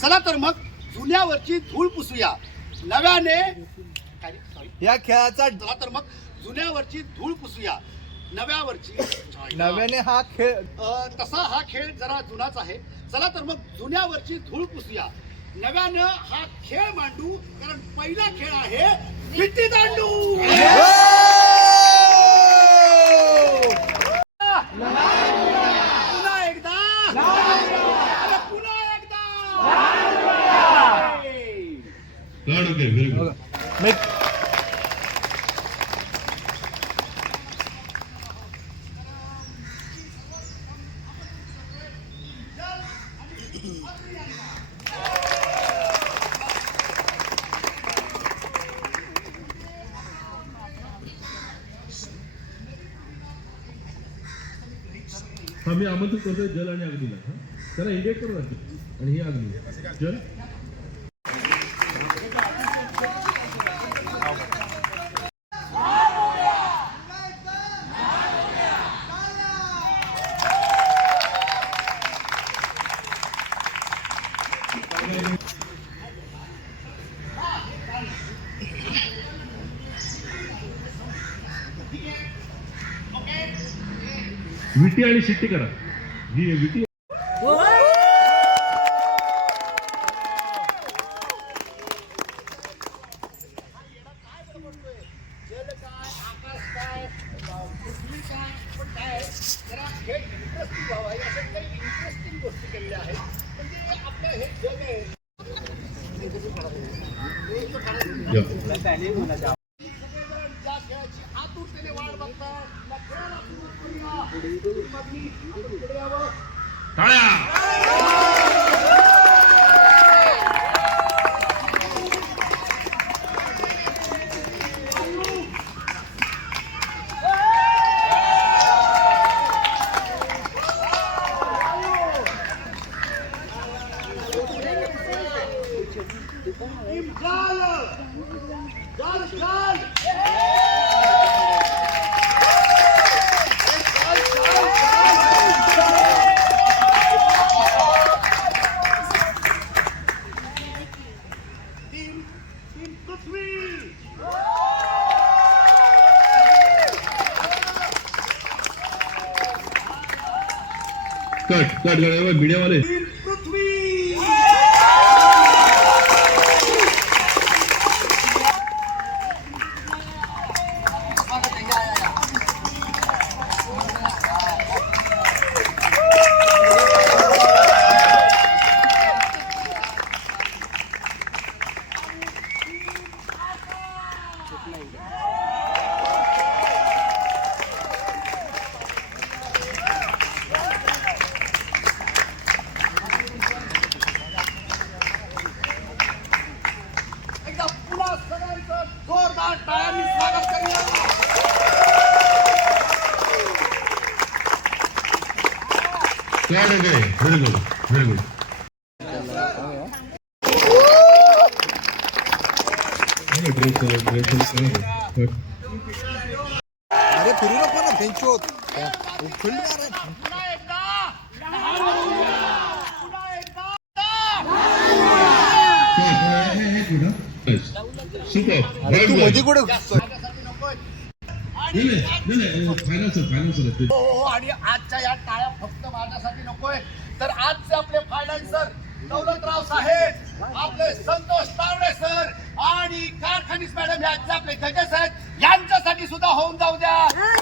चला तर मग जुन्यावरची धूळ पुसूया नव्याने. या खेळाचा चला तर मग जुन्यावरची धूळ पुसूया नव्याने हा खेळ तसा हा खेळ जरा जुनाच आहे. चला तर मग जुन्यावरची धूळ पुसूया नव्यानं हा खेळ मांडू. कारण पहिला खेळ आहे विटी दांडू. पुन्हा एकदा आम्ही आमंत्रित करतोय जल आणि अग्नीला. त्याला इंडिकेट करू आणि ही अग्नी जल. विटी आणि शिट्टी करा. ही विटी इंटरेस्टिंग गोष्टी केलेल्या आहेत. म्हणजे आपलं हे जग आहे. ज्या खेळाची आतुरतेने वाट बघतात त्या खेळाला कट मीडिया वाले. जोरदार टाळ्यांनी स्वागत करूया. Very good. अरे फिरू नको ना बेंचोत तू मध्ये कुठे आणि आजच्या या टाळ्या फक्त माझ्यासाठी नकोय तर आजचे आपले फायनान्सर दौलतराव साहेब, आपले संतोष तावडे सर आणि कारखानीस मॅडम हे आजचे आपले जजेस आहेत यांच्यासाठी सुद्धा होऊन जाऊ द्या.